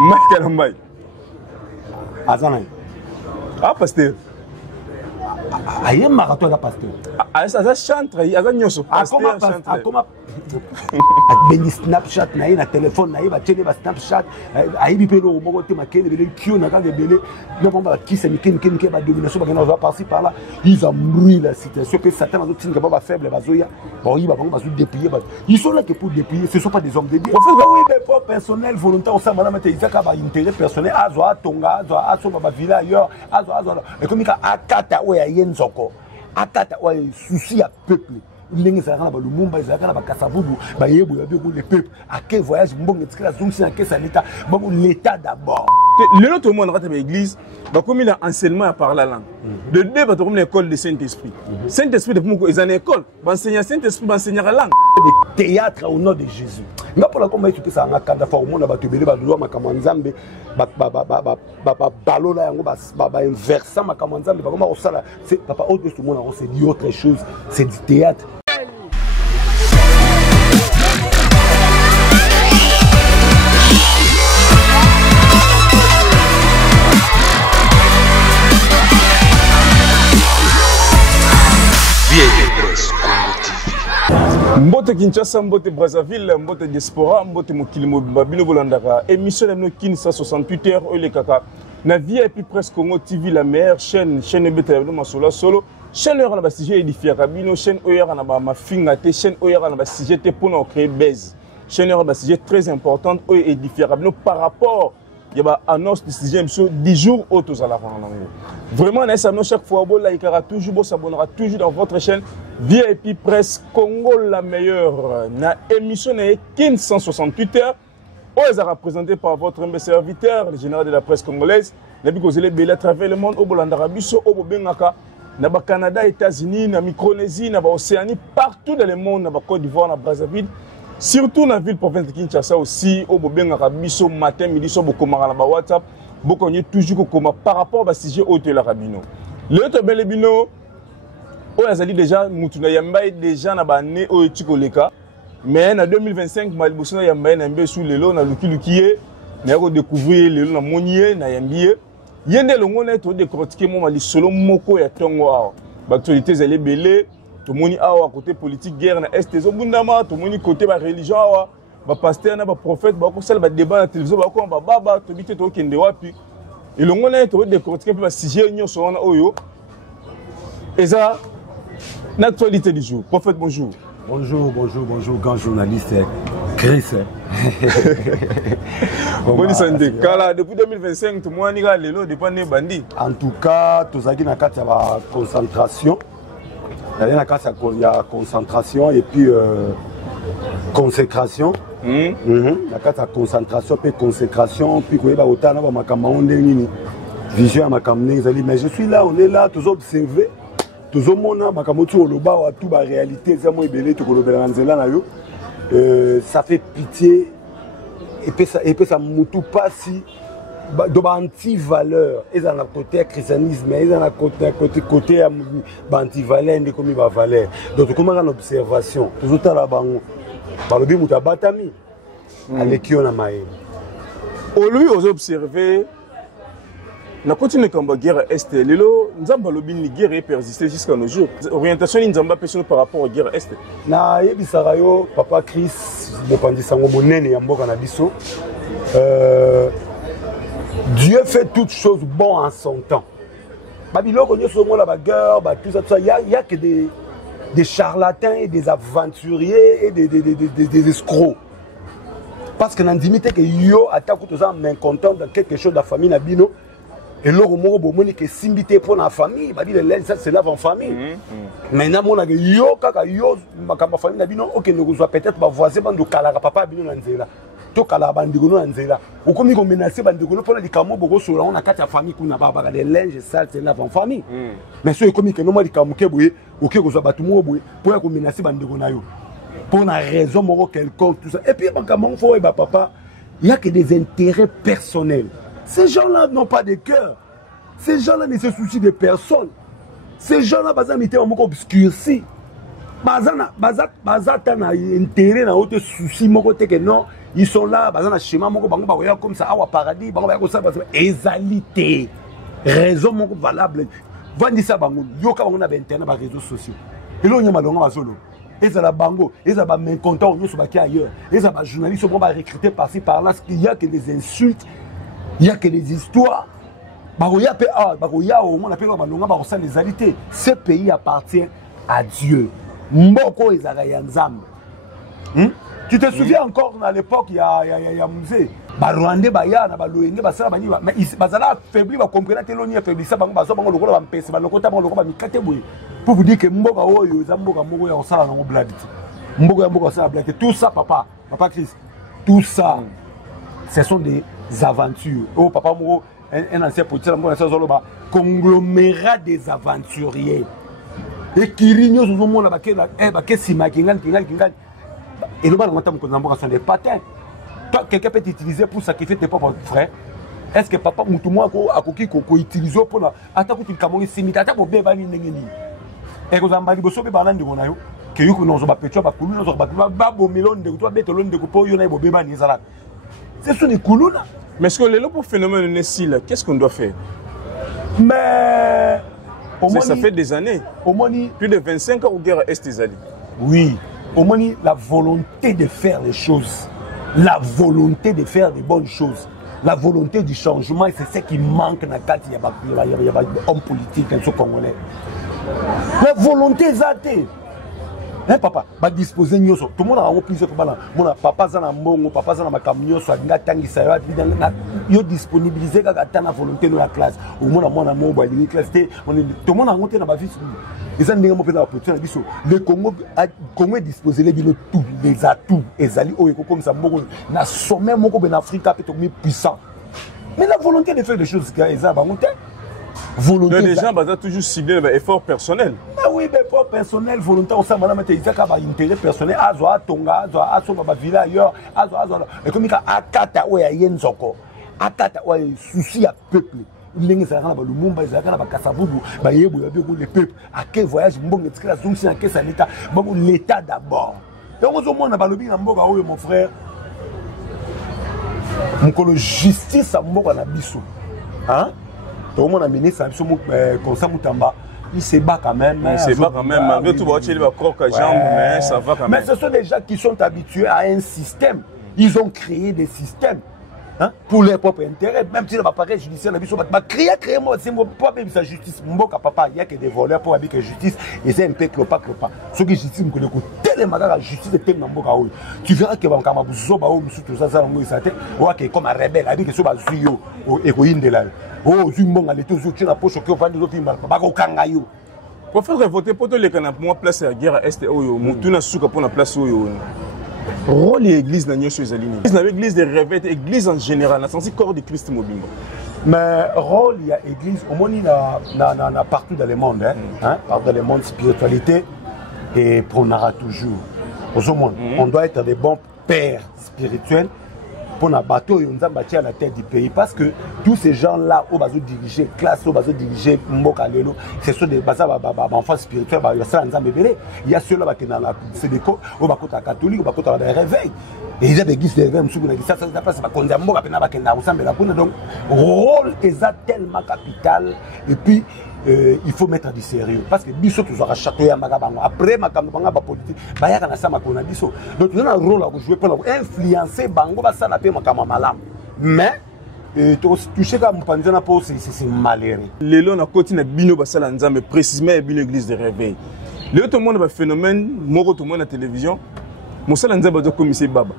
Michael Mbaye. Azana. Ah, pasteur. Aïe, marathon, la pasteur. Ah, ça chante, il y a un nyoso. Comment Beni Snapchat na na téléphone na ba télé ba Snapchat ayibi pelo moko te makele bele kio na ka bele no bomba qui c'est ken ba domination ba na par-ci par là ils embrouillent la situation que Satan a dit que ba faible ba zoya bon il va ba se dépouiller ils sont là que pour dépouiller ce sont pas des hommes de Dieu oui mais pour personnel volontaire on s'en va mettre ils ka ba intérêt personnel azo tonga azo ba villa ailleurs azo et comme il a akata o ya yenzoko akata o souci à peuple. Il y a des gens qui ont des peuples. À quel voyage l'État d'abord. Tout le monde rentre dans l'église, comme il a enseignement à parler la langue. De deux, il y a une école de Saint-Esprit. Saint-Esprit, il y a une école. Il enseigne Saint-Esprit, il enseigne la langue. Des théâtres au nom de Jésus. Je ne sais pas comment tu peux faire un cadre. Il y a des gens qui c'est autre chose. C'est du théâtre. Mbote Kinshasa, Mbote Brazzaville, Mbote Diaspora, Mbote Mokili Mobile Bolandara. Émission de Kin 168 heures, le kaka. Na VIP Presse Congo TV, la meilleure chaîne Beta Masola Solo. Chaîne Oyer na sujet édifié Rabino, chaîne Oyer na ma fingate, chaîne Oyer na sujet pour créer base. Chaîne Oyer na sujet très importante, Oyer édifié Rabino par rapport. Il y a une annonce de 6e émission 10 jours autres à la fin. Vraiment, chaque fois, vous s'abonnera toujours dans votre chaîne VIP Presse Congo, la meilleure. Na émission est 168 heures. Vous êtes représenté par votre serviteur, le général de la presse congolaise. Vous avez à travers le monde, au Bolandarabiso, au Bengaka, au Canada, États-Unis, en Micronésie, en Océanie, partout dans le monde, en Côte d'Ivoire, en Brazzaville. Surtout dans la ville province de Kinshasa aussi, au Bobengaka biso matin midi so bokomara na WhatsApp, bokonye toujours comme par rapport à sujet au la Rabino. Le to belebino o azali déjà mutuna yambaye déjà na ba né o tikoleka, mais en 2025 malibosona yambaye na mbe sous lelo na lukilukiye na ko découvrir lelo na monier na yambiye yende longo na to décortiquer mo mali solo moko ya tongo awa. L'actualité zali belé. Tout le monde a côté politique, guerre, na est tout le monde côté religion, pasteur, prophète, débat à la télévision, baba, tout le monde wapi. Et le monde est décortiqué par sujet sur oyo. Et ça, l'actualité du jour. Prophète, bonjour. Bonjour, grand journaliste Chris. Bonne santé. Depuis 2025, tout le monde a les lots de bandits. En tout cas, tout ça qui n'a qu'à la concentration. Il y a concentration et puis consécration. Il y a concentration puis consécration. Puis il y a autant de vision à mais je suis là, on est là, tous observer. Tous les monde, toute la réalité, ça fait pitié. Et puis ça ne tout pas si. De anti-valeur, ils ont un côté christianisme, ils ont un côté anti-valeur, comme il va valer. Donc, comment on a l'observation? Tout le temps, le bien, il y a batami. Avec qui on a maï. Au lieu d'observer, on continue comme la guerre est. Nous avons la guerre persisté jusqu'à nos jours. L'orientation nous avons pas par rapport à la guerre est. Na yebisarayo, papa Chris, Bopandisango Monene, Yamboka Nabiso. Dieu fait toutes choses bonnes en son temps. Babylone, il n'y a que des charlatans et des aventuriers et des escrocs. Parce que dans l'intimité que yo attaque tout ça mécontent dans quelque chose de la famille Nabino et l'or moro bomoni que simbité pour la famille, bah dit ça c'est là en famille. Maintenant mon que yo kaka yo ma famille Nabino OK nous soit peut-être ba voisin bando kala papa bino nanzela. To kala bandigono nanzela. Ou comme ils menacer bandigono pour les kamo boko sur on a quatre famille kuna baba des linges sales c'est là en famille. Mais ceux comme que normalement kamo keboye OK ko soit batu mo boye pour ko menacer bandigono yo. Pour une raison quelconque, tout ça. Et puis, papa, il n'y a que des intérêts personnels. Ces gens-là n'ont pas de cœur. Ces gens-là ne se soucient de personne. Ces gens-là, ils ont été obscurcis. Bazata na intérêt na autre souci moko te que non, ils sont là, bazana schéma moko bango ba comme ça awa paradis, bango ba comme ça ezalité. Raison moko valable. Vandi ça bango, yoka bango na internet ba réseaux sociaux. Et là nyama longa bazolo. Ezala bango, ezala ba mécontent on so ba ki ailleurs. Ezala ba journaliste on va recruter par-ci par-là, il y a que des insultes, il y a que des histoires. Baroya pe baroya au monde appelle balonga ba ça les alité. Ce pays appartient à Dieu. Mboko ezala ya nzambe. Tu te souviens encore à l'époque il y a musée. Ba Rwandais ba ya na ba loenge ba sala bani mais bazala affaibli ba comprendre que l'on y affaibli ça bango bazo bango lokola ba mpese ba lokota bango lokola ba mikate boye. Pour vous dire que mboka oyo za mboka moko ya osala na blague. Mboka ya mboka osala blague. Tout ça papa Chris. Tout ça ce sont des aventures. Oh papa moko un ancien politicien moko na ça zoloba conglomérat des aventuriers. Et Kirinyo zo mona ba ke sima kingan. Et le bas sont des patins. Toi, quelqu'un peut t'utiliser pour sacrifier tes propres frères. Est-ce que papa Moutoumou a utilisé pour la attaque du Cameroun simita ta bobe bani nengeni. Et vous ambali boso be balande gonayo que yuko nozo ba petio ba kuluna zo ba bo melon de toi bête lon de ko yo na bobe bani zala. C'est ce des kuluna. Mais est-ce que le pour phénomène Nessil, qu'est-ce qu'on doit faire? Mais ça fait des années. Plus de 25 ans au guerre Est-Ezali. Oui. Au moins, la volonté de faire les choses, la volonté de faire des bonnes choses, la volonté du changement, c'est ce qui manque dans le cadre de l'homme politique, un congolais. La volonté est zatée. Hein, papa, va disposer de tout le monde a plusieurs problèmes. Mon papa zana mbongo, papa zana makamio, soit nga tangisa yo disponibiliser ka la volonté de la classe. Au monde a mon amour, la classe, tout le monde a monté dans ma vie. Les années où le Congo est disposé de tous les atouts, les alliés, comme ça, na sommet en Afrique, peut-être puissant. Mais la volonté de faire des choses, c'est ça, volonté. Les gens ont toujours ciblé l'effort personnel. Ah oui, effort personnel, volonté, on s'en va mettre intérêt personnel, Azoa, Tonga, Azoa, Villa ailleurs, Azoa, et comme il y a Akata, ou Yenzoko, Akata, ou souci à peuple. Les gens qui Lumumba, les gens qui Kassaboudou, les peuples, à quel voyage, l'État d'abord. Donc, on a lobby dans mon frère. Mon justice à mon abisso. Hein? Tout le monde a mené ça, comme ça, Moutamba. Il se bat quand même. Il se bat quand même, malgré tout, il va croquer à jambe, mais ça va quand même. Mais ce sont des gens qui sont habitués à un système. Ils ont créé des systèmes. Hein? Pour leurs propres intérêts, même si l'appareil judiciaire va créer moi, c'est mon propre sa justice. Mon papa, il n'y a que des voleurs pour habiter justice, et c'est un peu clopa. Ce qui justice, me connaît tellement la justice est tellement beau. Tu verras que quand on zoba ou tout ça, ça on comme un rebelle, avec ce bazuyo, héroïne de la. Oh, Zumbon, elle est toujours la poche qui va nous offrir mal. Bago Kangayo. Pour faire voter pour tous les canapes, moi, place à la guerre Est, Moutuna Souka pour la place où. Rôle de l'église dans l'église de réveil, l'église en général, dans le corps de Christ mobile. Mais rôle, il y a église, au moins, il y a partout dans le monde, partout dans le monde, spiritualité, et prônera toujours. On doit être des bons pères spirituels pour la bateau et on a bâti à la tête du pays. Parce que tous ces gens-là, au bas diriger classe, au bas diriger Mboka Lelo, ce sont des enfants spirituels, il y a ceux-là qui sont dans la Sédéco, au bas de la catholique, au bas de la réveil. Et ils ont des guises de réveil, ça passe par contre, donc, rôle est tellement capital. Et puis, il faut mettre du sérieux. Parce que Bissot, tu auras château après ma campagne politique, donc, il y a un rôle à jouer pour influencer Bango, ça n'a pas ma mais, tu sais qu'à Mpanzana, c'est malheureux. Les gens qui continuent à bino basala nzambe précisément à l'église de réveil. Le tout le monde a un phénomène, moi tout le monde à la télévision, mon sala nzambe doit comme baba.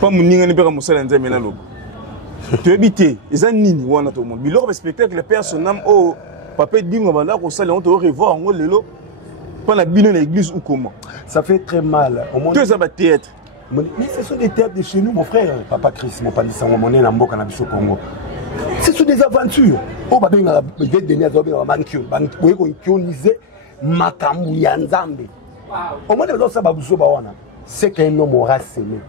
Pas mon ninga ne peut pas mon sala nzambe na lobo. Tu habites, ils ont nini wana tout le monde. Bilo respecter que les personnes au papa dingo bala ko sala on te revoir en lelo. Pas la bino dans l'église ou comment. Ça fait très mal. Deux ans théâtre. Mais ce sont des théâtres de chez nous, mon frère. Papa Chris, mon papa Nissango, mon élan Mboka Nabiso Congo. Ce sont des aventures. Oh, bah, ben, je vais donner à Zobé, Mankyo. Vous voyez qu'on disait Makamou Yanzambe. Au moins, de ça, Babouzo Bawana, c'est qu'un homme aura sémé.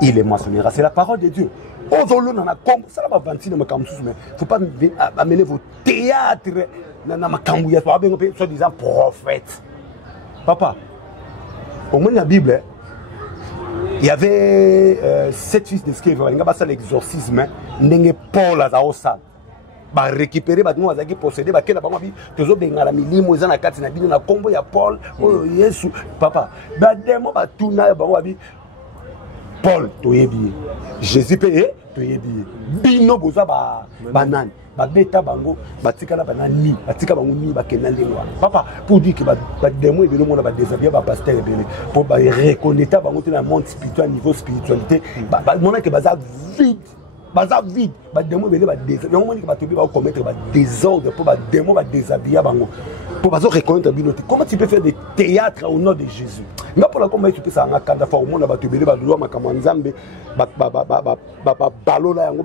Il est moissonnera. C'est la parole de Dieu. Ozolo nana Congo, ça va vantir dans Makamou, mais il ne faut pas amener vos théâtres dans Makamou, soi-disant prophète. Papa, au moins dans la Bible, il y avait 7 fils d'esclaves. Il y a l'exorcisme. Paul a récupéré, il a possédé, il a Paul, papa, Paul, Jésus payé, Bino boza banane, beta bango, batika la banani, batika bango ni bakenande loi. Papa, pour dire que démon et le monde va déshabiller, va pasteur pour reconnaître bango dans le monde spirituel, niveau spiritualité, mon que baza vide. Baza vide, démon et le déshabiller, on va commettre désordre pour démon va déshabiller bango. Pour reconnaître binote. Comment tu peux faire des théâtres au nom de Jésus? Mais pour la comment tu peux ça en Canada, au monde va te bénir, va louer ma kamanzambe, balola yango,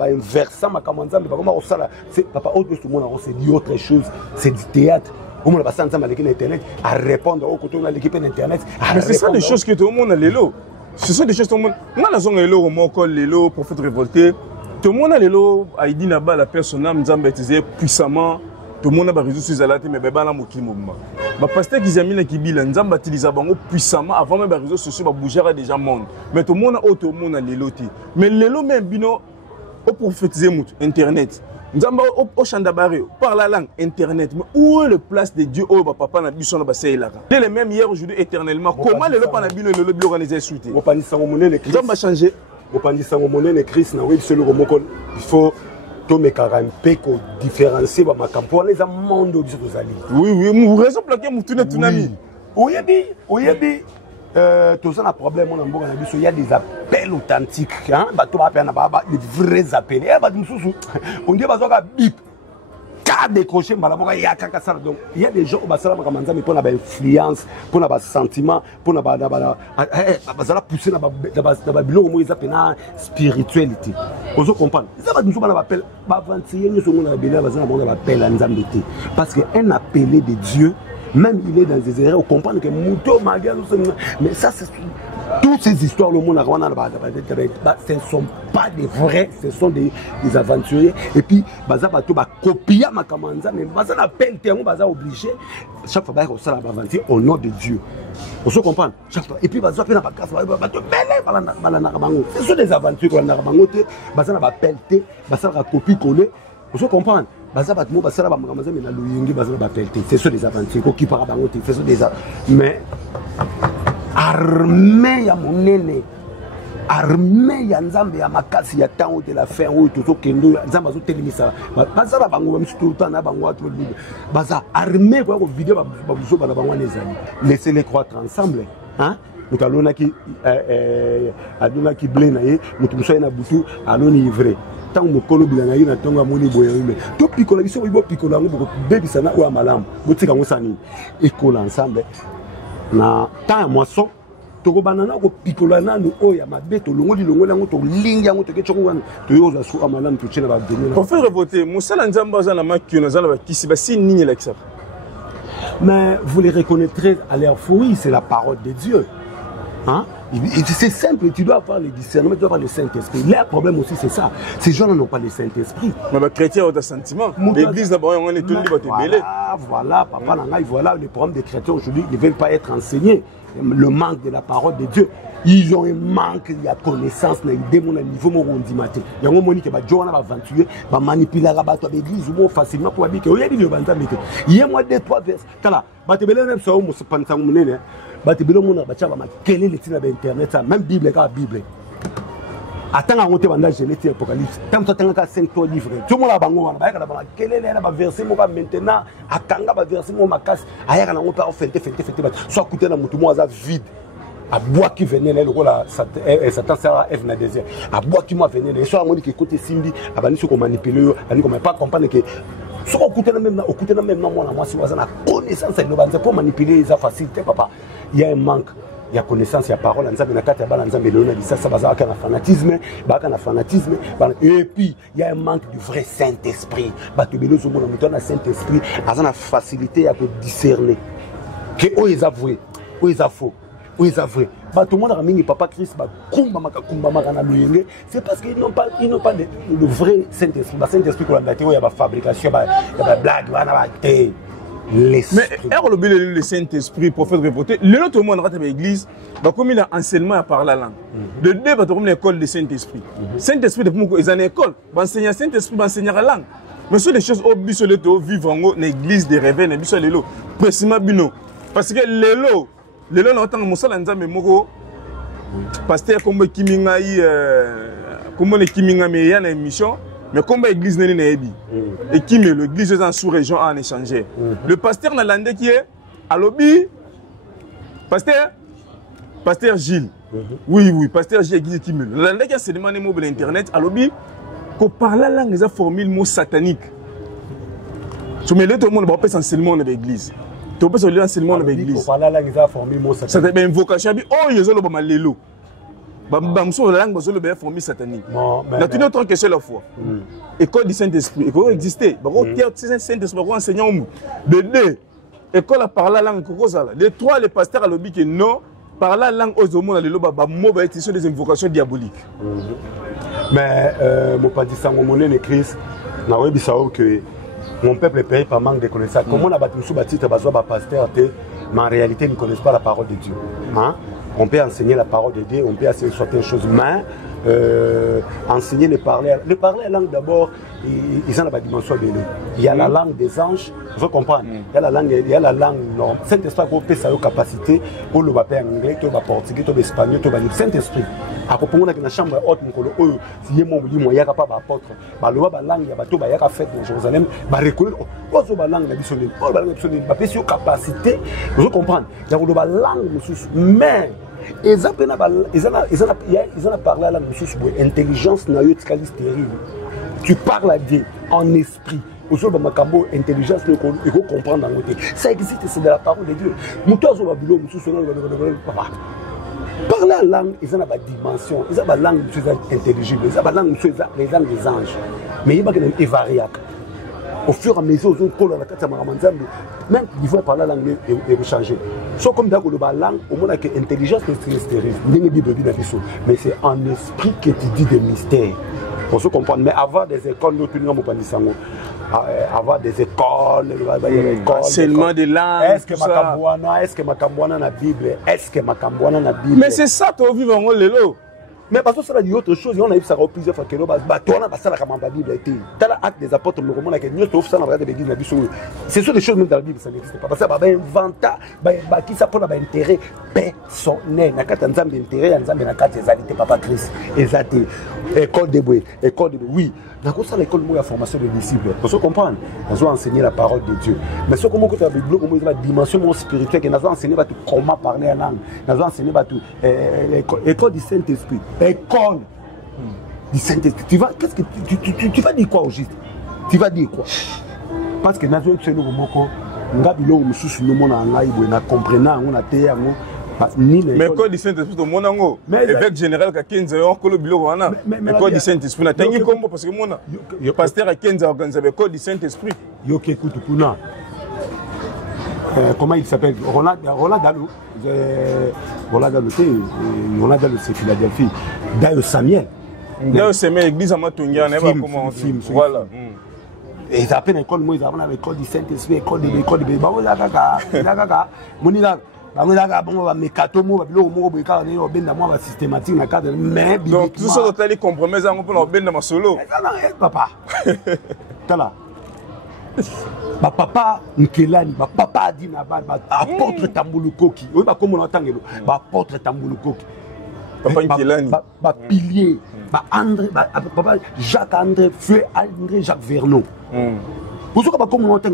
inversant ma kamanzambe, comment on ça c'est papa autre tout le monde c'est dit autre chose, c'est du théâtre. Au monde va s'entendre avec l'internet, à répondre au côté de l'équipe d'internet. Mais c'est ça des choses que tout le monde a l'élo. Ce sont des choses que tout le monde. Moi la zone l'élo, au monde l'élo, prophète révolté. Tout le monde a l'élo, Aïdi Naba la personne Nzambe utilisé puissamment. Tout le monde a réseau sur Zalate, mais bébé là mokili mouvement. Bah pasteur qui zamine qui bila nzamba utiliser bango puissamment avant même les réseaux sociaux ba bouger déjà monde. Mais tout le monde a leloti. Mais lelo même bino au prophétiser mut internet. Nzamba au chandabaré par la langue internet. Mais où est le place de Dieu au papa na biso na ba seyla. Dès le même hier aujourd'hui éternellement. Comment lelo pa na bino lelo bi organiser suite. Mo pani sango monene Christ. Nzamba changer. Mo pani sango monene Christ na oui selo romoko il faut mais quand même qu'on différencie ma campagne les monde de oui vous raison plaquer mon tourner tunami oui tout ça un problème on a il y a des appels authentiques hein bato ba les vrais appels on dit bazoka bip ka décrocher malaboka ya kaka ça donc il y a des gens au basala makamanda mais pour la influence pour la sentiment pour la bazala pousser na biloko mo ils appellent spiritualité vous comprenez ça va nous on appelle ba 21 nous on a belé bazala on appelle nzambe té parce que un appelé de Dieu même il est dans des erreurs, on comprend que Mouto, mais ça c'est toutes ces histoires le monde a ce ne sont pas des vrais, ce sont des aventuriers et puis baza bato ba copier ma kamanza mais baza appel terme baza obligé chaque fois que ça va avancer au nom de Dieu. On se comprend chaque fois et puis baza appel na ba casse bato belé balana bango. Ce sont des aventures qu'on a bango te baza na ba appel te baza ba copie coller. On se comprend. Baza batmo basala ba makamza mais na luyingi baza ba appel te. Ce sont des aventures qui para bango te. Ce sont des mais armée ya monene armée ya nzambe ya makasi ya temps de la fin où tout kendo nzamba zo telimisa bazala bango même tout temps na bango atro libre baza armée kwa vidéo ba buso bana bango nezali laissez les croître ensemble hein nous allons qui aduna ki blé na ye mutu muso na butu aloni ivre tant mokolo bilana ye na tonga moni boya mais to pikola biso bo pikola ngo bebisa na wa malamu botika ngo sani ekola ensemble na temps moisson toko banana ko pikola nanu oya mabeto longoli longola ngo to lingi ngo to ketcho ngwana to yoza su amalamu to chena ba denyo pour faire voter musala nzamba za na makio na za ba kisi ba si nini la kisa mais vous les reconnaîtrez à leur fruit c'est la parole de Dieu hein. C'est simple, tu dois avoir le discernement, tu dois avoir le Saint-Esprit. Le problème aussi, c'est ça. Ces gens n'ont pas le Saint-Esprit. Mais les chrétiens ont des sentiments. L'église, d'abord, on est tous les Voilà, papa, voilà le problème des chrétiens aujourd'hui. Ils ne veulent pas être enseignés. Le manque de la parole de Dieu. Ils ont un manque, il y a connaissance, il y a des gens niveau mondimaté. Il y a un moment qui va aventurer, va manipuler la bateau à l'église ou facilement pour habiter. Il y a moins de 3 versets. Même Bible, Bible. Attends, on te vend Genèse et Apocalypse. Tant que tu as 5 livres, tout le monde a bango, quel est le verset maintenant? Attends, le verset mon macasse. Ailleurs, on peut faire soit coûter la moutou moi vide. À bois qui venait le rôle à Satan sert F na désert. À bois qui m'a venu les soit on dit que côté Cindy, à bani qu'on manipuler, à nous pas comprendre que ce qu'on coûte même moi si vous avez la connaissance et le pour manipuler ça facilité papa. Il y a un manque. Il y a connaissance, il y a parole, il y a fanatisme, et puis il y a un manque du vrai Saint-Esprit. Il y a un Saint-Esprit, il y a une facilité à discerner. Que ils avouent, ils faux, ils avouent. Tout le monde a mis papa Christ, c'est parce qu'ils n'ont pas le vrai Saint-Esprit. Le Saint-Esprit, il y a la fabrication, il y a la blague, l'esprit. Mais le Saint-Esprit, prophète reporté, le tout le monde rentre dans l'église, comme il a enseignement à parler la langue. Le deux, comme l'école de Saint-Esprit. Saint-Esprit, depuis qu'ils ont une école, enseigner Saint-Esprit, enseigner la langue. Mais ce sont des choses obligées sur vivre en l'église des réveils, l'église de l'élo. Précisément, parce que l'élo, dans le temps où on a moko, pasteur comme Kimingaï, comme les Kimingaï, il y a une émission. Mais comme l'église n'est pas ébi, et qui met l'église en sous-région en échanger. Le pasteur n'a l'andé qui est à l'obbi, pasteur Gilles. Oui, pasteur Gilles qui met. L'andé qui a se demandé mot de l'internet à l'obbi, qu'on parle la langue, ils ont formé le mot satanique. Tu mets tout le monde va passer enseignement dans l'église. Tu peux passer l'enseignement dans l'église. Qu'on parle la langue, ils ont formé le mot satanique. C'est une invocation. Oh, ils ont le mal l'élo. La langue est formée satanique. La toute autre question la foi. École du Saint-Esprit. Il faut exister. Saint-Esprit va enseigner au monde. De deux, école à parler la langue. De trois, les pasteurs à l'objet que non, parler la langue aux hommes, c'est des invocations diaboliques. Mais mon père dit ça, mon monnaie Christ, n'a pas dit que mon peuple est payé par manque de connaissances. Comment on a bâti sous bâti, pasteur, mais en réalité, ils ne connaissent pas la parole de Dieu. On peut enseigner la parole de Dieu, on peut enseigner certaines choses, mais enseigner le parler la langue d'abord, ils ont la dimension de l'eau. Il y a la langue des anges, il faut comprendre. Il y a la langue non. Saint-Esprit a sa capacité pour le parler anglais, le portugais, l'espagnol, le Saint-Esprit. À propos de la chambre haute, si il y a mon il y a pas d'apôtre, la langue, il y a fait dans Jérusalem, reconnaître la langue, la capacité, il faut comprendre. Il y a la langue, mais ils ont parlé à la intelligence stérile. Tu parles à Dieu en esprit. Aujourd'hui, intelligence, il faut comprendre. Ça existe, c'est de la parole de Dieu. Parler la langue, ils ont la dimension, ils ont la langue intelligible, ils ont la langue des anges. Mais il y a des variables. Au fur et à mesure, même il faut parler la langue et changer. Soit comme dans la langue, au moins que l'intelligence est stérile. Mais c'est en esprit que tu dis des mystères. Pour se comprendre. Mais avoir des écoles, nous ne avoir des écoles, seulement des langues. Est-ce que Makambouana na Bible? Est-ce que Makambouana na Bible? Mais c'est ça, tu vis en l'élo. Mais parce que ça dit autre chose, on a eu ça plusieurs fois que nous ça la Bible était. Dans l'acte des apôtres, nous comment nous trouve ça dans la Bible na biso. C'est sur des choses même dans la Bible ça n'existe pas. Parce que ba inventa qui ça pour intérêt personnel. Na kata nzambe intérêt nzambe na kata ezalité papa Christ. Ezate école de boué, oui. Dans ça l'école moi la formation de disciples. Parce que comprendre, nous allons enseigner la parole de Dieu. Mais ce comment que la Bible comment la dimension spirituelle que nous allons enseigner comment parler la langue. Nous allons enseigner école du Saint-Esprit. École du Saint-Esprit. Tu vas qu'est-ce que tu vas dire quoi au juste? Tu vas dire quoi? Parce que nous avons que nous moko ngabilo mususu no mona ngai bo na comprenant on a té yango. Mais école du Saint-Esprit au monango évêque général ka 15 ans ko lo bilo wana école du Saint-Esprit na tangi kombo parce que mona le pasteur a 15 ans organiser école du Saint-Esprit yo ke kutu kuna comment il s'appelle Roland Dalo c'est Philadelphie Dayo Samuel église à Matungia na ba comment voilà et ils appellent l'école moi ils appellent l'école du Saint-Esprit école de ba ola kaka monila donc tout ça total compromis pour benda masolo papa tala papa Nkelani papa dit na ba apôtre Tambulukoki oui ba comme on entend ba apôtre Tambulukoki papa Nkelani ba pilier ba André papa Jacques André Feu André Jacques Vernon vous savez pas comme on entend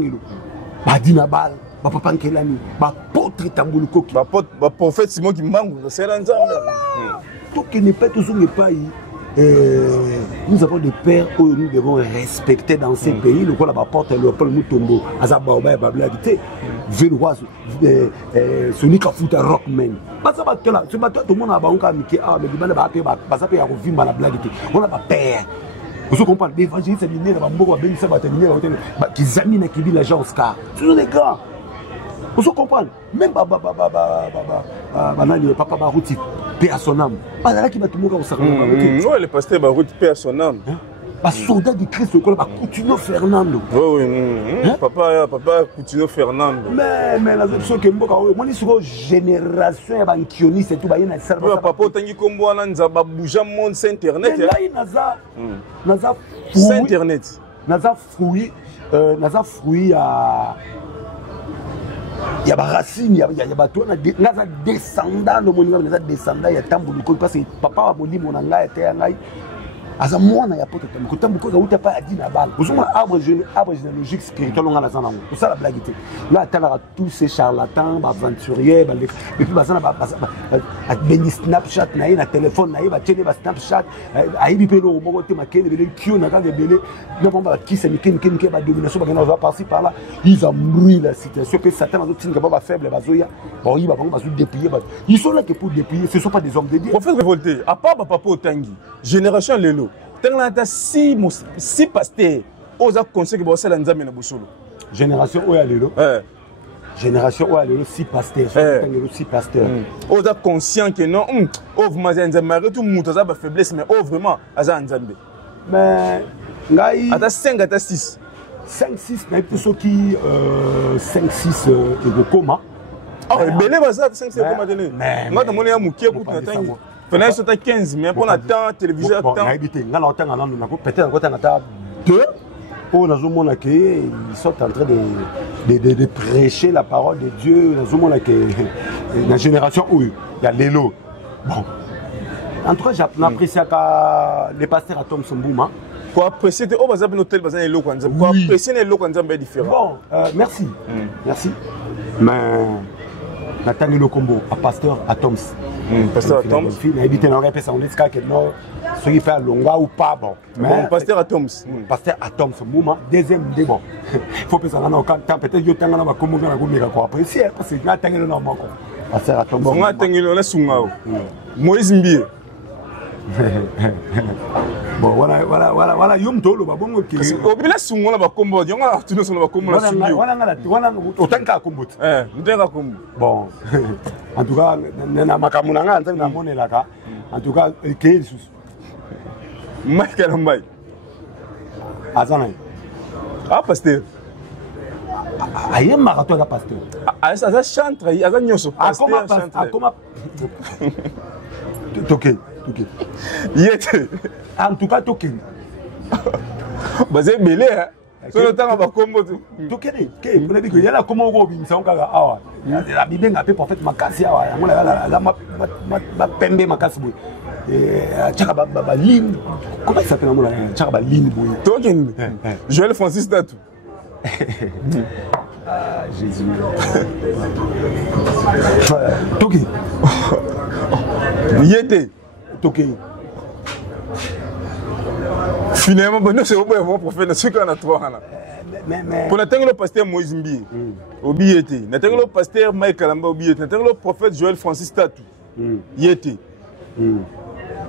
ba dit na ba papa Nkelani ba apôtre Tambulukoki ba prophète Simon Kimbangu c'est l'ensemble donc il n'est pas toujours pas nous avons des pères que nous devons respecter dans ces pays. Le roi porte le Paul Mutombo, Azabaoba, Bablagité, Véloise, Sonic Afuta Rockman. Parce que là, ce matin, tout le monde a banqué, mais du mal à passer à revivre la blaguité. On n'a pas père. Vous comprenez, l'évangile, c'est l'idée de Bambo, Benissa, qui examine qui vit l'agence car. C'est toujours des grands. Vous comprenez, même papa Barouti, paix à son âme. Pas là qui va tout le monde au le pasteur Barouti, paix à son âme. Soldat du Christ, Coutinho Fernando. Oui, papa Coutinho Fernando. Mais la zone que moi, je génération, c'est tout. Papa, tangi kombo ananza bouger monde c'est internet. C'est internet. Naza fruit à. Il y a des racines, il y a des descendants, il y a parce que papa a dit mon anga était aza mwana ya poto tamiko tambuko za uta pa adina bala uzuma arbre généalogique spirituel on a ça pour ça la blague était là attendre tous ces charlatans aventuriers et puis bazana ben Snapchat na na téléphone na ba télé ba Snapchat aibi pelo moko te makene bele kio na ka bele non ba qui c'est ken ba domination ba va passer par là ils embrouillent la situation que Satan a d'autres qui ba faible ba zoya bon il va pas se dépouiller ils sont là que pour dépouiller ce sont pas des hommes de Dieu. Prophète révolté à part papa Otangi génération lelo si pasteurs aux conseils que vous avez dans la génération où lelo génération où lelo si pasteurs si pasteurs aux conscient que non vous m'avez tout monde a faiblesse mais vraiment aza nzambe mais ngai ata 5 ata 6 5-6 mais tout ce qui 5-6 ekokoma belé baza 5-6 ekokoma tene ngata mona ya mukie pour natangi Fenêtre sur 15, mais pour la temps, télévision, temps. Peut-être encore deux. Ils sont en train de prêcher la parole de Dieu. Dans la génération où il y a l'élo. Bon. En tout cas, j'apprécie les pasteurs à Tom Sombouma. Pour apprécier, oh, vous avez noté le l'élo quand vous appréciez l'élo quand vous différent. Bon, merci. Merci. Mais. Nathalie le combo à pasteur à Toms. Pasteur à Toms. Il a habité dans le répète en disque que non, ce qui fait longa ou pas bon. Mais pasteur à Toms. Pasteur à Toms, moment deuxième débat. Il faut que ça n'en quand peut-être yo tanga na combo na ko mira ko apprécier parce que na tanga na mako. Pasteur à Toms. Bon na tanga na sungao. Moïse Mbie. Bon voilà yom tolo ba bongo ki. Obila sungo na ba combo yonga tuno so na ba combo na sungo. Voilà otanga combo. Ndenga combo. Bon. En tout cas na makamuna nga nzambe na monelaka. En tout cas ke sous. Michael Mbaye. Azana. Ah pasteur. Aye marathon la pasteur. Ah ça chante, aza nyoso. Pasteur chante. Comment toqué. Yete. En tout cas, toqué. Basé belé, hein. Sur le temps, on va combo. Toqué, vous avez dit qu'il y a là comment on va ça on va awa. La Bible n'a pas prophète makasi awa. On a ma pembe makasi boy. Tchaka ba ligne. Comment il s'appelle là? Tchaka ba ligne boy. Toqué. Joël Francis Tatou. Ah Jésus. Toqué. Yete. Toqué. Finalement, bon, c'est au bon prophète, ce qu'on a trois. Mais pour le pasteur Moïse Mbie, Obiété, le pasteur Mike Kalamba, Obiété, le prophète Joël Francis Tatou, Yété.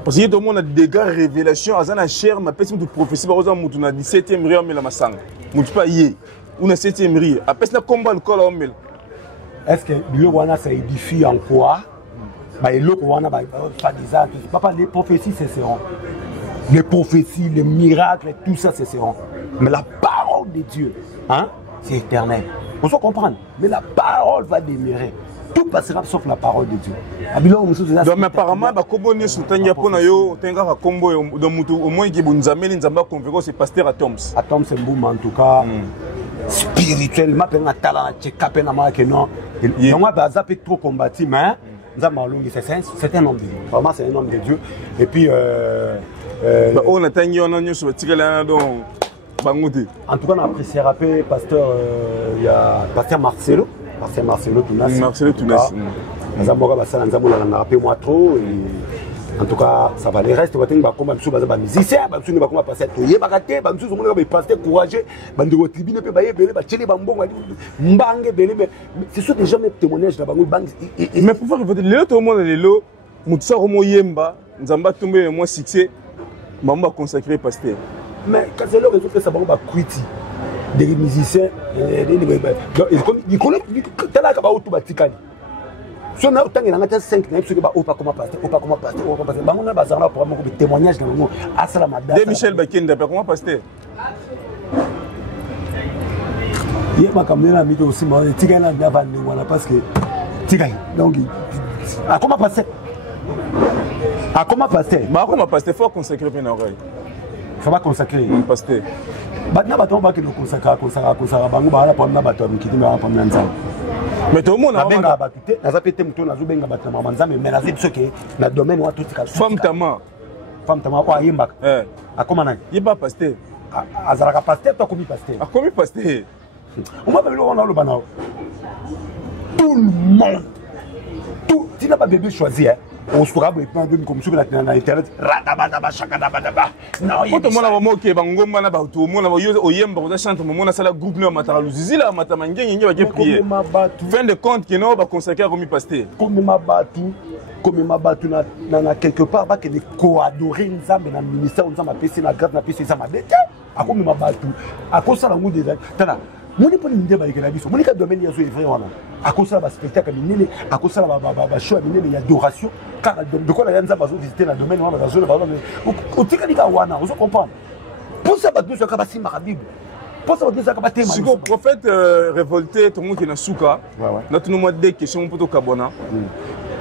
Parce que tout le monde a des gars révélations, à la chair, ma personne de prophétie, par exemple, on a 17e riz, mais la massang. On ne peut pas y on a 7e riz. Après, c'est combat le col à Omel. Est-ce que le Wana ça édifie en quoi? Papa, les prophéties cesseront. Les prophéties, les miracles, tout ça cesseront. Mais la parole de Dieu, hein, c'est éternel. On se comprend. Mais la parole va demeurer. Tout passera sauf la parole de Dieu. Donc, apparemment, au moins, c'est pasteur à Toms. À Toms, c'est boum en tout cas. Spirituellement, il trop combattu, mais c'est un homme de Dieu. Vraiment, c'est un homme de Dieu. Et puis, on a tangi, on a eu sur en tout cas, on apprécie rapper pasteur, il y a pasteur Marcelo. Pasteur Marcelo Tounas. Marcelo Tounas. En tout cas, ça va. Les restes, on va tenir comme un musicien, on va passer tout. Il y a des pasteur courageux, tribune, ce sont déjà mes témoignages là-bas. Mais pour faire le monde est là, Moutsa Romo Yemba, nous avons tombé moins succès, maman consacré pasteur. Mais quand c'est le réseau que ça va quitter des musiciens, ils connaissent, So na autant il en a 5 na pas au pas comment passer au pas comment passer au pas passer ba on a bazar pour un témoignage dans nous asala madame de Michel Bakenda comment passer il m'a comme là mis aussi moi tika na bien vendre voilà parce que tika donc à comment passer bah comment passer faut consacrer bien oreille faut pas consacrer passer batna bato ba que nous consacrer bango ba la pour na bato mikiti ba pour nzamba mais tout le monde a benga batute naza pété muto nazo benga bato na manzambe mais nazo biso ke na domaine wa tout ka femme tama kwa yimba akoma nani yiba pasteur azalaka pasteur to komi pasteur akomi pasteur on m'a appelé on a le banao tout le monde tout tu n'as pas bébé choisi hein on se fera bien de comme sur na internet radabadaba shakadabadaba non il tout le monde a vraiment que bangomba na ba tout le monde a oyemba ko chante mo na sala groupe na matara luzizila matamangenge ngi ba ke prier fin de compte que non ba consacrer comme pasteur comme ma batu na quelque part ba que de co-adorer nzambe na ministère nzambe pesi na grâce na pesi nzambe bete akomi ma batu akosala ngu déjà tala moni pour l'idée balikela biso moni ka domaine ya zo est vrai wana akosala ba spectacle minene akosala ba show minene ya adoration car de quoi la nzambe zo visiter na domaine wana ba zo ba otika dika wana on comprendre pour ça ba biso ka ba simba bible pour ça ba biso ka ba tema si le prophète révolté tout le monde qui na souka na tout le monde des questions pour to kabona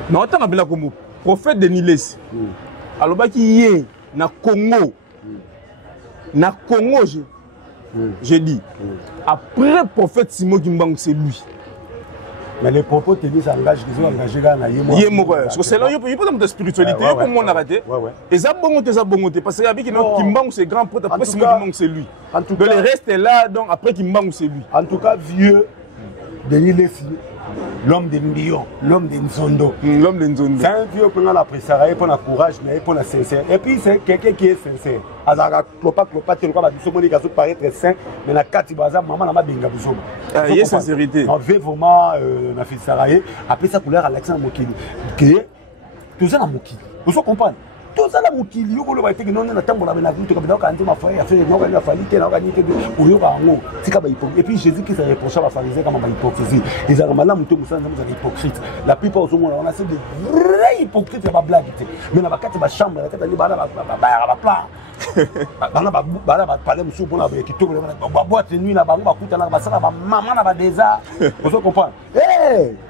na otanga bila ko prophète de Niles alobaki yé na Congo j'ai dit, après le prophète Simon Kimbangu, c'est lui. Mais les propos te disent engagés là, c'est là, il n'y a pas de spiritualité, comme on a raté. Et ça, parce qu'avec Kimbangu, c'est grand prêtre, après Simon Kimbangu, c'est lui. Donc le reste est là, donc après Kimbangu, c'est lui. En tout cas, vieux, Denis Leslie, l'homme de Mbio, l'homme de Nzondo. L'homme de Nzondo. C'est un vieux pour la présaire, pour la courage, mais pour la sincère. Et puis c'est quelqu'un qui est sincère. Azara clopa, tu le vois, du sommet qui paraît très sain, mais la carte baza, maman n'a pas benga bousom. Il y a sincérité. On veut vraiment la fille Saraye. Après ça, couleur Alexandre Mokili. Qui est tout ça dans Mokili. Vous comprenez? Tout ça là Mokili, vous le voyez que non, on attend pour la venue, comme dans quand ma frère a fait non, il a fallu qu'il a gagné que ou yoga en haut. C'est comme hypocrite. Et puis Jésus qui s'est reproché à pharisien comme hypocrisie. Ils ont mal là, muto musa, nous sommes hypocrites. La plupart au monde, on a ces vrais hypocrites, c'est pas blague. Mais dans la carte de chambre, la carte de bala plan. Bana ba parler monsieur pour la qui tout ba boîte nuit na ba kuta na ba sala ba maman na ba déjà vous comprenez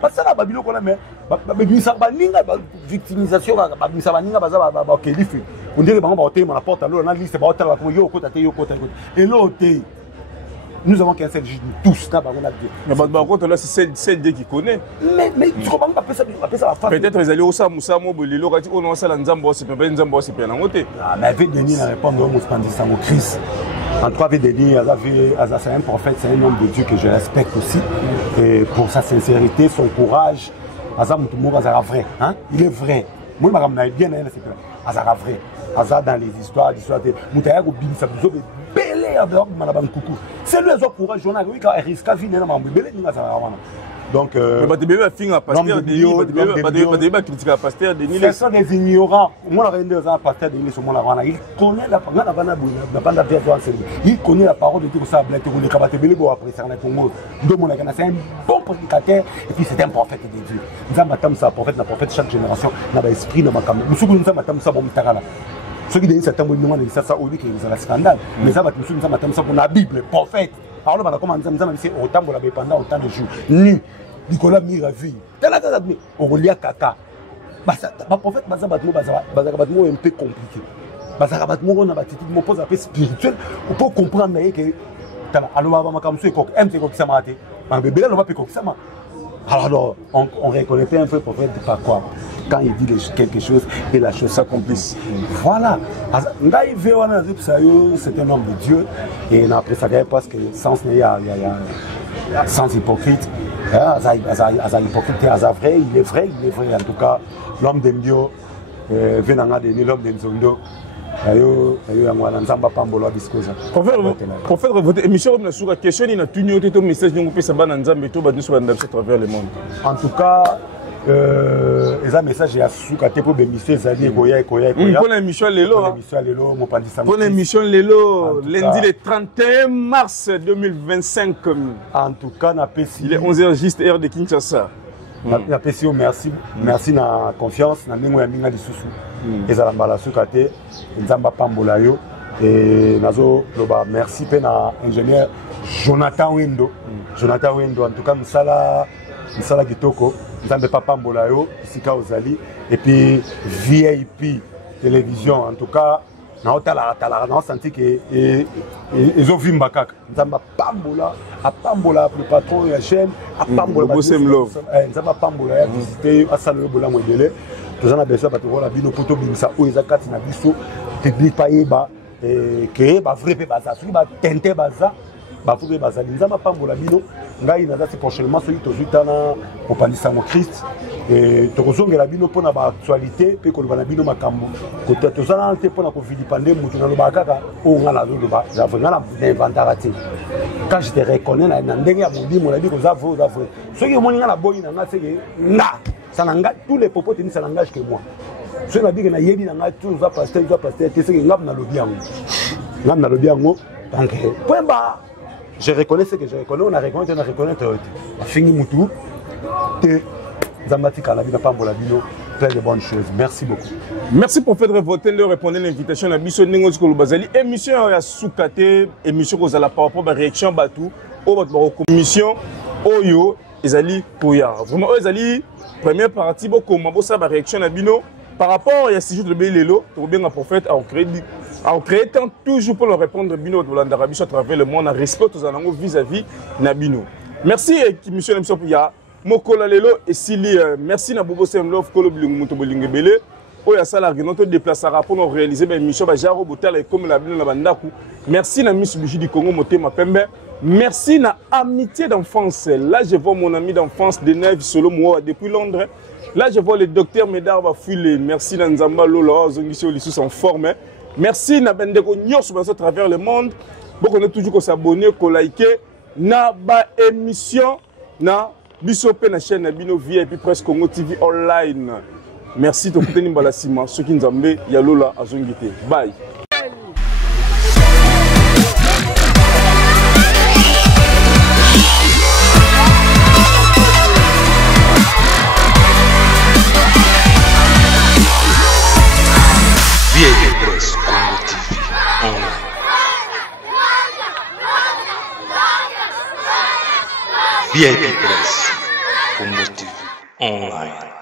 parce que la babilo ko na mais ba bisa ba ninga ba victimisation ba bisa ba ninga ba za ba kelifi on dirait ba ba na porte alors na liste ba hôtel ko yo kota te yo kota et l'hôtel nous avons qu'un seul juge tous là on a dit mais ba contre là c'est Dieu qui connaît mais tu comprends pas ça la face peut-être ils allaient au Musa Mobolilo quand on a ça nzambo c'est pas nzambo c'est bien en côté ah mais avec Denis na répondre au Muspandisa au Christ en trois avec Denis c'est un prophète c'est un homme de Dieu que je respecte aussi et pour sa sincérité son courage Azam tout monde Azara vrai hein il est vrai moi ma ramena bien c'est vrai Azara vrai Azara dans les histoires de Moutaya ko bimisa biso belé avec Malabang Coucou c'est lui qui courage journal oui quand risque vie na mambe belé ni Azara wana donc mais ba débé finga pasteur Denis ba critiquer pasteur Denis ce sont des ignorants moi la reine un pasteur Denis sur mon wana il connaît la parole na banda version il connaît la parole de Dieu ça blé te rouler kabate belé bo après ça na Congo deux mon c'est un bon prédicateur et puis c'est un prophète de Dieu nous avons tam ça prophète chaque génération na ba esprit na makambo musuku nous avons tam ça bon takala ceux qui disent ça tambo nous on ça au dit que c'est un scandale mais ça va musuku nous avons tam ça pour la Bible prophète alors on va commencer nous avons c'est autant pour la pendant autant de jours ni Nicolas Miravi tala on relia kaka ba prophète baza batmo un peu compliqué baza batmo on a batiti mo pose un peu spirituel pour comprendre que tala alors ba makamso ko MT ko kisama te ba bébé là on va pe ko kisama alors on reconnaît un peu prophète par quoi quand il dit quelque chose et la chose s'accomplisse voilà ngai vewana c'est un homme de Dieu et après ça parce que sens il y a sans hypocrite Aza hypocrite, Aza vrai, il est vrai en tout cas. L'homme de Mbio, venanga de l'homme de Nzondo. Prophète, votre émission sur la question, il a tenu au message de nous savoir Nzambe to badou sur à travers le monde. En tout cas, les messages à sous-caté pour l'émission Zali Koya. Pour l'émission Lelo. Pour l'émission Lelo, lundi le 31 mars 2025. En tout cas, il est 11h juste heure de Kinshasa. na pesi merci merci na confiance na ndenge ya minga lisusu ezala mbala suka te nzamba pambola yo et nazo loba merci pe na ingénieur Jonathan Wendo en tout cas misala kitoko nzambe pambola yo sika ozali et puis VIP télévision en tout cas na otala na senti que ezovimba kaka nzamba pambola le patron ya chaîne pambola nzamba pambola ya visiter asala yo bola modele tozana besoin bato kola bino poto bimisa o ezakati na biso public pa yeba que ba vrai pe baza soki ba tente baza ba fube bazali nzamba pambola bino ngai naza si prochainement soki tozutana kopandisa mo Christ et tokozongela bino pona ba actualité pe koloba na bino makambo kota tozana te pona ko vilipande mutu na loba kaka o ngala loba za vengala inventara te quand je te reconnais na ndenge ya mondimo na biko za vrai soki omoni ngala boyi na nga seke na ça n'engage tous les propos tenus ça n'engage que moi soki na biko na yebi na nga tout za pasteur te seke ngap na lobi yango donc point ba je reconnais ce que je reconnais, on a reconnu, fini Moutou, Zambati Kalabina Pambolabino, plein de bonnes choses. Merci beaucoup. Merci pour faire voter, de répondre à l'invitation à Bisso Ningoz Kolobazali. Émission à Soukate, émission aux ala par rapport à la réaction Batou, au commission Oyo, Ezali Pouya. Vraiment, Ezali, première partie, beaucoup de réaction à Bino. Par rapport à ce jour de Bélélo, tu bien un prophète en créant toujours pour leur répondre Bino de l'Arabie à travers le monde en respect aux anangos vis-à-vis Nabino. Merci, monsieur Pouya. Mokola Lelo et Sili, merci na Bobo Semlov, Kolo Bilingumoto Bolingebele. Oya Sala, notre déplacera pour nous réaliser une mission Bajaro Botal et comme la Bino Bandaku. Merci na Miss Bougie du Congo Moté Mapembe. Merci na amitié d'enfance. Là, je vois mon ami d'enfance de Neve Solo Moua depuis Londres. Là, je vois le docteur Médard Bafoulé. Merci na Nzamba Lola, Zongisio Lissous en forme. Merci na Bendeko Nyos à travers le monde. Bon, on est toujours qu'on s'abonner, qu'on liker. Na ba émission na Bisopé na chaîne Bino VIP Presse Congo TV online. Merci de vous mbala sima ceux qui nzambe ya Lola azongité. Bye. VIP Presse Congo TV online. VIP Presse Congo TV online.